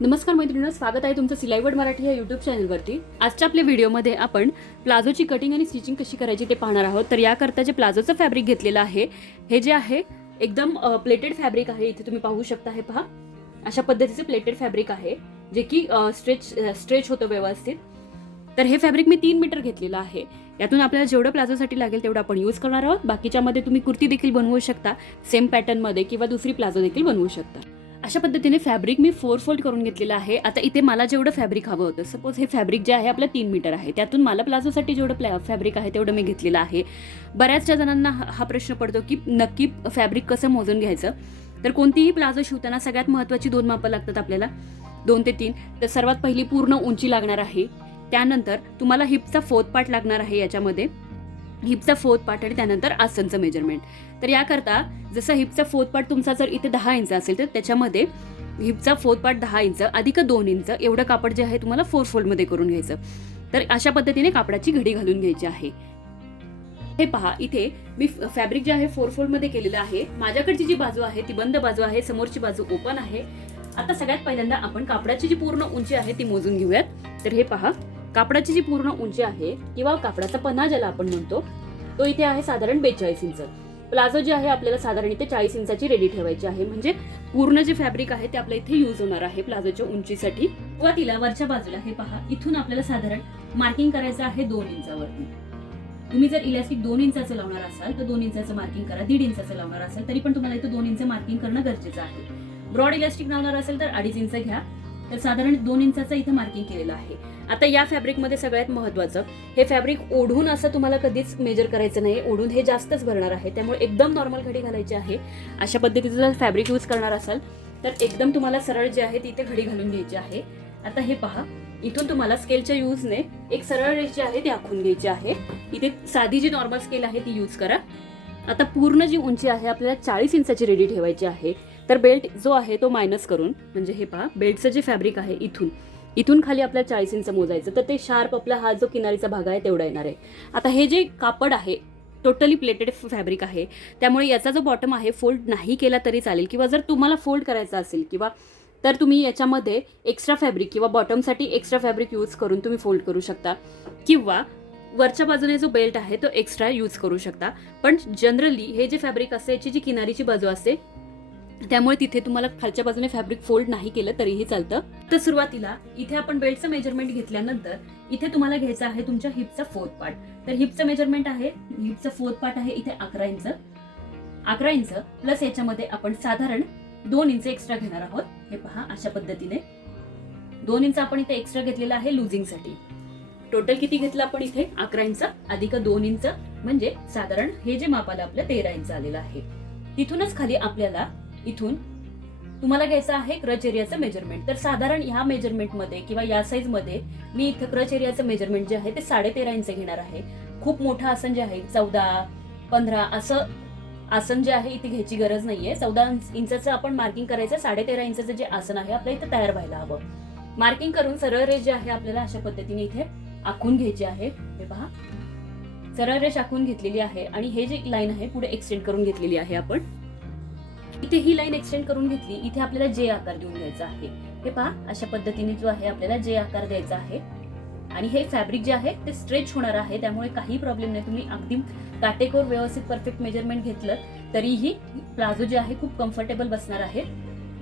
नमस्कार मैत्रिणींनो, स्वागत आहे तुमचं सिलाईवर्ड मराठी या यूट्यूब चॅनलवरती। आजच्या आपल्या व्हिडिओमध्ये आपण प्लाझोची कटिंग आणि स्टिचिंग कशी करायची ते पाहणार आहोत। तर याकरता जे प्लाझोचं फॅब्रिक घेतलेलं आहे हे जे आहे एकदम प्लेटेड फॅब्रिक आहे। इथे तुम्ही पाहू शकता, हे पहा अशा पद्धतीचे प्लेटेड फॅब्रिक आहे जे की स्ट्रेच होतं व्यवस्थित। तर हे फॅब्रिक मी 3 मीटर घेतलेलं आहे। यातून आपल्याला जेवढं प्लाझोसाठी लागेल तेवढं आपण यूज करणार आहोत। बाकीच्यामध्ये तुम्ही कुर्ती देखील बनवू शकता सेम पॅटर्नमध्ये, किंवा दुसरी प्लाझो देखील बनवू शकता। अशा पद्धतीने फॅब्रिक मी 4 फोल्ड करून घेतलेलं आहे। आता इथे मला जेवढं फॅब्रिक हवं होतं, सपोज हे फॅब्रिक जे आहे आपलं 3 मीटर आहे, त्यातून मला प्लाझोसाठी जेवढं फॅब्रिक आहे तेवढं मी घेतलेलं आहे। बऱ्याचशा जणांना हा प्रश्न पडतो की नक्की फॅब्रिक कसं मोजून घ्यायचं। तर कोणतीही प्लाझो शिवताना सगळ्यात महत्त्वाची 2 मापं लागतात आपल्याला, 2 ते 3। तर सर्वात पहिली पूर्ण उंची लागणार आहे, त्यानंतर तुम्हाला हिपचा 4th पार्ट लागणार आहे, याच्यामध्ये हिपचा 4th पार्ट आणि त्यानंतर आसनचं मेजरमेंट। तर याकरता जसं हिपचा 4th पार्ट तुमचा जर इथे 10 इंच असेल तर त्याच्यामध्ये हिपचा 4th पार्ट 10 इंच अधिक 2 इंच एवढं कापड जे आहे तुम्हाला 4 फोल्डमध्ये करून घ्यायचं। तर अशा पद्धतीने कापडाची घडी घालून घ्यायची आहे। हे पहा, इथे मी फॅब्रिक जे आहे 4 फोल्डमध्ये केलेलं आहे। माझ्याकडची जी बाजू आहे ती बंद बाजू आहे, समोरची बाजू ओपन आहे। आता सगळ्यात पहिल्यांदा आपण कापडाची जी पूर्ण उंची आहे ती मोजून घेऊयात। तर हे पहा, कापडाची जी पूर्ण उंची आहे किंवा कापडाचा पन्हा ज्याला आपण म्हणतो तो इथे आहे साधारण 42 इंच। प्लाझो जे आहे आपल्याला साधारण इथे 40 इंचाची रेडी ठेवायची आहे, म्हणजे पूर्ण जे फॅब्रिक आहे ते आपल्या इथे यूज होणार आहे प्लाझोच्या उंचीसाठी। सुरुवातीला वरच्या बाजूला हे पहा, इथून आपल्याला साधारण मार्किंग करायचं आहे 2 इंचावरती। तुम्ही जर इलास्टिक 2 इंचाचं लावणार असाल तर 2 इंचाचं मार्किंग करा, 1.5 इंचाचं लावणार असाल तरी पण तुम्हाला इथे 2 इंच मार्किंग करणं गरजेचं आहे। ब्रॉड इलास्टिक लावणार असेल तर 2.5 इंच घ्या। तर साधारण 2 इंचाचं इथे मार्किंग केलेलं आहे। आता या फॅब्रिकमध्ये सगळ्यात महत्त्वाचं, हे फॅब्रिक ओढून असं तुम्हाला कधीच मेजर करायचं नाही, ओढून हे जास्तच भरणार आहे, त्यामुळे एकदम नॉर्मल घडी घालायची आहे। अशा पद्धतीचं जर फॅब्रिक यूज करणार असाल तर एकदम तुम्हाला सरळ जे आहे तिथे घडी घालून घ्यायची आहे। आता हे पहा, इथून तुम्हाला स्केलच्या यूजने एक सरळ रेष जी आहे ती आखून घ्यायची आहे। इथे साधी जी नॉर्मल स्केल आहे ती यूज करा। आता पूर्ण जी उंची आहे आपल्याला 40 इंचाची रेडी ठेवायची आहे। तर बेल्ट जो आहे तो मायनस करून, म्हणजे हे पहा, बेल्टचं जे फॅब्रिक आहे इथून खाली आपल्याला 40 इंच मोजायचं, तर ते शार्प आपला हा जो किनारीचा भाग आहे तेवढा येणार आहे। आता हे जे कापड आहे टोटली प्लेटेड फॅब्रिक आहे, त्यामुळे याचा जो बॉटम आहे फोल्ड नाही केला तरी चालेल, किंवा जर तुम्हाला फोल्ड करायचा असेल किंवा तर तुम्ही याच्यामध्ये एक्स्ट्रा फॅब्रिक किंवा बॉटमसाठी एक्स्ट्रा फॅब्रिक यूज करून तुम्ही फोल्ड करू शकता, किंवा वरच्या बाजूने जो बेल्ट आहे तो एक्स्ट्रा यूज करू शकता। पण जनरली हे जे फॅब्रिक असते याची जी किनारीची बाजू असते त्यामुळे तिथे तुम्हाला खालच्या बाजूने फॅब्रिक फोल्ड नाही केलं तरीही चालतं। तर सुरुवातीला इथे आपण बेल्टचं मेजरमेंट घेतल्यानंतर इथे तुम्हाला घ्यायचं आहे तुमच्या हिपचा 4th पार्ट। तर हिपचं मेजरमेंट आहे, हिपचा 4th पार्ट आहे इथे 11 इंच। 11 इंच प्लस याच्यामध्ये आपण साधारण 2 इंच एक्स्ट्रा घेणार आहोत। हे पहा, अशा पद्धतीने 2 इंच आपण इथे एक्स्ट्रा घेतलेला आहे लुझिंगसाठी। टोटल किती घेतलं आपण इथे? 11 इंच अधिक 2 इंच, म्हणजे साधारण हे जे माप आलं आपलं 13 इंच आलेलं आहे। तिथूनच खाली आपल्याला इथून तुम्हाला घ्यायचं आहे क्रच एरियाचं मेजरमेंट। तर साधारण ह्या मेजरमेंटमध्ये किंवा या साईजमध्ये मी इथं क्रच एरियाचं मेजरमेंट जे आहे ते 13.5 इंच घेणार आहे। खूप मोठं आसन जे आहे 14-15 असं आसन जे आहे इथे घ्यायची गरज नाहीये। 14 इंचाचं आपण मार्किंग करायचं, 13.5 इंचाचं जे आसन आहे आपल्या इथे तयार व्हायला हवं। मार्किंग करून सरळ रेष जी आहे आपल्याला अशा पद्धतीने इथे आखून घ्यायची आहे। हे पहा, सरळ रेष आखून घेतलेली आहे आणि हे जे लाईन आहे पुढे एक्सटेंड करून घेतलेली आहे आपण। इथे ही लाईन एक्सटेंड करून घेतली, इथे आपल्याला जे आकार देऊन द्यायचा आहे। हे पहा, अशा पद्धतीने जो आहे आपल्याला जे आकार द्यायचा आहे। आणि हे फॅब्रिक जे आहे ते स्ट्रेच होणार आहे, त्यामुळे काही प्रॉब्लेम नाही। तुम्ही अगदी काटेकोर व्यवस्थित परफेक्ट मेजरमेंट घेतलं तरीही प्लाझो जे आहे खूप कम्फर्टेबल बसणार आहे।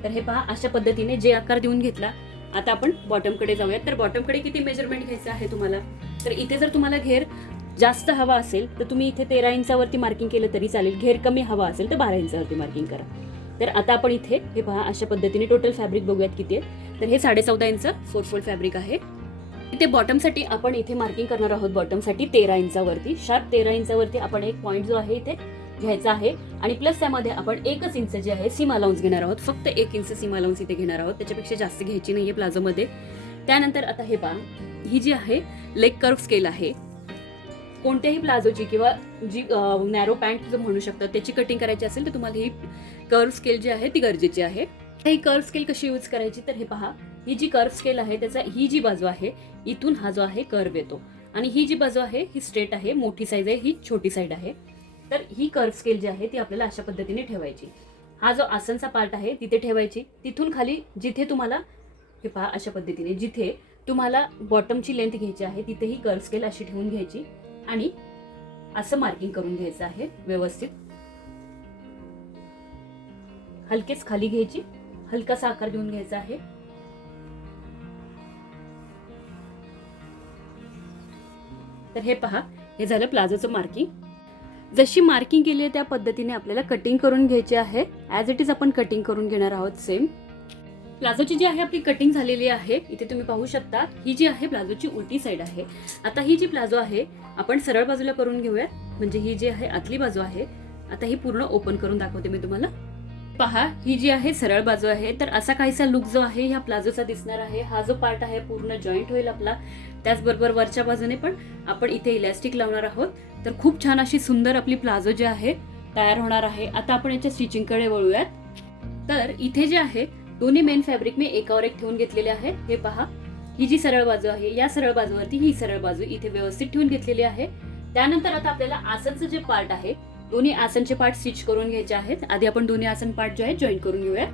तर हे पहा, अशा पद्धतीने जे आकार देऊन घेतला। आता आपण बॉटमकडे जाऊयात। तर बॉटमकडे किती मेजरमेंट घ्यायचं आहे तुम्हाला? तर इथे जर तुम्हाला घेर जास्त हवा असेल तर तुम्ही इथे 13 इंचावरती मार्किंग केलं तरी चालेल। घेर कमी हवा असेल तर 12 इंचावरती मार्किंग करा। तर आता आपण इथे हे पहा, अशा पद्धतीने टोटल फॅब्रिक बघूयात किती आहे। तर हे 14.5 इंच 4 फोल्ड फॅब्रिक आहे। इथे बॉटमसाठी आपण इथे मार्किंग करणार आहोत, बॉटमसाठी 13 इंचावरती, शार्प 13 इंचावरती आपण एक पॉईंट जो आहे इथे घ्यायचा आहे। आणि प्लस त्यामध्ये आपण 1 इंच जे आहे सीम अलाउन्स घेणार आहोत, फक्त 1 इंच सीम अलाउन्स इथे घेणार आहोत, त्याच्यापेक्षा जास्त घ्यायची नाहीये प्लाझोमध्ये। त्यानंतर आता हे पहा, ही जी आहे लेग कर्व स्केल आहे। कोणत्याही प्लाझोची किंवा जी नॅरो पॅन्ट जो म्हणू शकता त्याची कटिंग करायची असेल तर तुम्हाला ही कर्व स्केल जी आहे ती गरजेची आहे। ही कर्व स्केल कशी यूज करायची? तर हे पहा, ही जी कर्व स्केल आहे त्याचा ही जी बाजू आहे इथून हा जो आहे कर्व येतो, आणि ही जी बाजू आहे ही स्ट्रेट आहे, मोठी साईज आहे, ही छोटी साईड आहे। तर ही कर्व स्केल जी आहे ती आपल्याला अशा पद्धतीने ठेवायची। हा जो आसनचा पार्ट आहे तिथे ठेवायची, तिथून खाली जिथे तुम्हाला हे पहा अशा पद्धतीने जिथे तुम्हाला बॉटमची लेंथ घ्यायची आहे तिथेही कर्व स्केल अशी ठेवून घ्यायची आणि असं मार्किंग करून घ्यायचं आहे व्यवस्थित. हलकेच खाली घ्यायची, हलकासा आकार देऊन घ्यायचा आहे. तर हे पहा, हे झालं प्लाझोचं मार्किंग. जशी मार्किंग केली आहे त्या पद्धतीने आपल्याला कटिंग करून घ्यायची आहे. ॲज इट इज आपण कटिंग करून घेणार आहोत सेम. प्लाझोची जी आहे आपली कटिंग झालेली आहे. इथे तुम्ही पाहू शकता ही जी आहे प्लाझोची उलटी साईड आहे. आता ही जी प्लाझो आहे आपण सरळ बाजूला करून घेऊया. म्हणजे ही जी आहे आतली बाजू आहे. आता ही पूर्ण ओपन करून दाखवते मी तुम्हाला. पहा, ही जी आहे सरळ बाजू आहे. तर असा काहीसा लुक जो आहे ह्या प्लाझोचा दिसणार आहे. हा जो पार्ट आहे पूर्ण जॉईंट होईल आपला. त्याचबरोबर वरच्या बाजूने पण आपण इथे इलॅस्टिक लावणार आहोत. तर खूप छान अशी सुंदर आपली प्लाझो जी आहे तयार होणार आहे. आता आपण याच्या स्टिचिंगकडे वळूयात. तर इथे जे आहे दोन्ही मेन फॅब्रिक मी एकावर एक ठेवून घेतलेले आहे. हे पहा, ही जी सरळ बाजू आहे या सरळ बाजूवरती ही सरळ बाजू इथे व्यवस्थित ठेवून घेतलेली आहे. त्यानंतर आता आपल्याला आसनचं जे पार्ट आहे दोन्ही आसनचे पार्ट स्टिच करून घ्यायचे आहेत. आधी आपण दोन्ही आसन पार्ट जे आहे जॉईन करून घेऊया.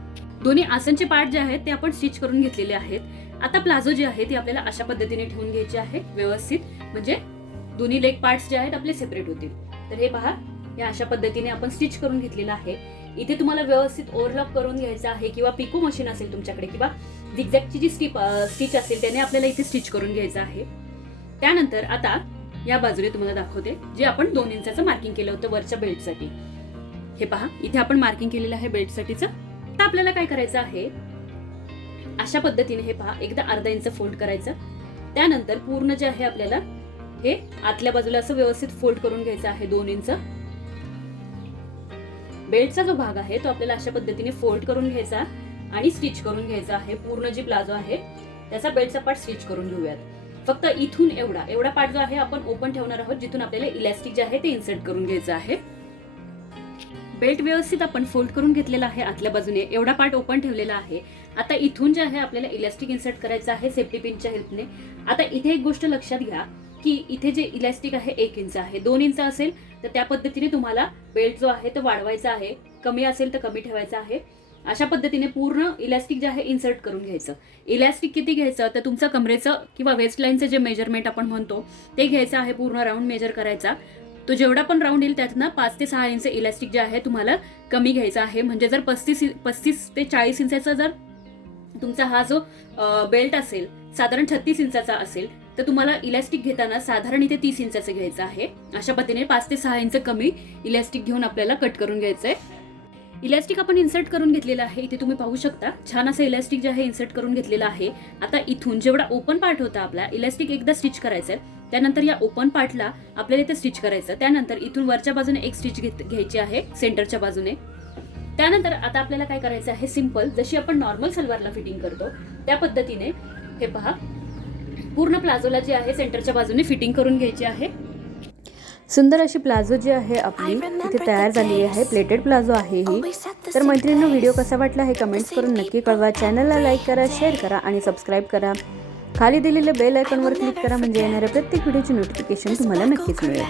दोन्ही आसनचे पार्ट जे आहेत ते आपण स्टिच करून घेतलेले आहेत. आता प्लाझो जी आहे ती आपल्याला अशा पद्धतीने ठेवून घ्यायची आहे व्यवस्थित. म्हणजे दोन्ही लेग पार्ट्स जे आहेत आपले सेपरेट होतील. तर हे पहा, या अशा पद्धतीने आपण स्टिच करून घेतलेलं आहे. इथे तुम्हाला व्यवस्थित ओव्हरलॉक करून घ्यायचं आहे किंवा पिको मशीन असेल तुमच्याकडे किंवा झिगझॅगची जी स्टिच असेल त्याने आपल्याला इथे स्टिच करून घ्यायचं आहे. त्यानंतर आता या बाजूने तुम्हाला दाखवते जे आपण 2 इंचाचं मार्किंग केलं होतं वरच्या बेल्टसाठी. हे पहा, इथे आपण मार्किंग केलेलं आहे बेल्टसाठीचं. आता आपल्याला काय करायचं आहे, अशा पद्धतीने हे पहा एकदा अर्धा इंच फोल्ड करायचं. त्यानंतर पूर्ण जे आहे आपल्याला हे आतल्या बाजूला असं व्यवस्थित फोल्ड करून घ्यायचं आहे 2 इंच. बेल्टचा जो भाग आहे तो आपल्याला अशा पद्धतीने फोल्ड करून घ्यायचा आणि स्टिच करून घ्यायचा आहे. पूर्ण जी प्लाझो आहे त्याचा बेल्टचा पार्ट स्टिच करून घेऊयात. फक्त इथून एवढा पार्ट जो आहे आपण ओपन ठेवणार आहोत, जिथून आपल्याला इलॅस्टिक जे आहे ते इन्सर्ट करून घ्यायचं आहे. बेल्ट व्यवस्थित आपण फोल्ड करून घेतलेला आहे आतल्या बाजूने, एवढा पार्ट ओपन ठेवलेला आहे. आता इथून जे आहे आपल्याला इलॅस्टिक इन्सर्ट करायचं आहे सेफ्टी पिनच्या हेल्पने. आता इथे एक गोष्ट लक्षात घ्या की इथे जे इलॅस्टिक आहे 1 इंच आहे. 2 इंच असेल तर त्या पद्धतीने तुम्हाला बेल्ट जो आहे तो वाढवायचा आहे. कमी असेल तर कमी ठेवायचा आहे. अशा पद्धतीने पूर्ण इलॅस्टिक जे आहे इन्सर्ट करून घ्यायचं. इलॅस्टिक किती घ्यायचं तर तुमचं कमरेचं किंवा वेस्ट लाईनचं जे मेजरमेंट आपण म्हणतो ते घ्यायचं आहे. पूर्ण राऊंड मेजर करायचा. तो जेवढा पण राऊंड येईल त्यातनं 5 ते 6 इंच इलॅस्टिक जे आहे तुम्हाला कमी घ्यायचा आहे. म्हणजे जर 35 ते 40 इंचाचा जर तुमचा हा जो बेल्ट असेल साधारण 36 इंचाचा असेल तर तुम्हाला इलॅस्टिक घेताना साधारण इथे 30 इंचाचं घ्यायचं आहे. अशा पद्धतीने 5 ते 6 इंच कमी इलॅस्टिक घेऊन आपल्याला कट करून घ्यायचं आहे. इलॅस्टिक आपण इन्सर्ट करून घेतलेलं आहे. इथे तुम्ही पाहू शकता छान असं इलॅस्टिक जे आहे इन्सर्ट करून घेतलेलं आहे. आता इथून जेवढा ओपन पार्ट होता आपला इलॅस्टिक एकदा स्टिच करायचं आहे. त्यानंतर या ओपन पार्टला आपल्याला इथे स्टिच करायचं. त्यानंतर इथून वरच्या बाजूने एक स्टिच घ्यायची आहे सेंटरच्या बाजूने. त्यानंतर आता आपल्याला काय करायचं आहे, सिंपल जशी आपण नॉर्मल सलवारला फिटिंग करतो त्या पद्धतीने हे पहा पूर्ण प्लाझोला जे आहे सेंटरच्या बाजूने फिटिंग करून घ्यायची आहे. सुंदर अशी प्लाझो जी आहे आपली इथे तयार झाली आहे. प्लेटेड प्लाझो आहे ही. तर मैत्रिणींनो, व्हिडिओ कसा वाटला हे कमेंट्स करून नक्की कळवा. चॅनलला लाईक करा, शेअर करा आणि सबस्क्राईब करा. खाली दिलेल्या बेल आयकॉनवर क्लिक करा म्हणजे येणाऱ्या प्रत्येक व्हिडिओची नोटिफिकेशन तुम्हाला नक्कीच मिळेल.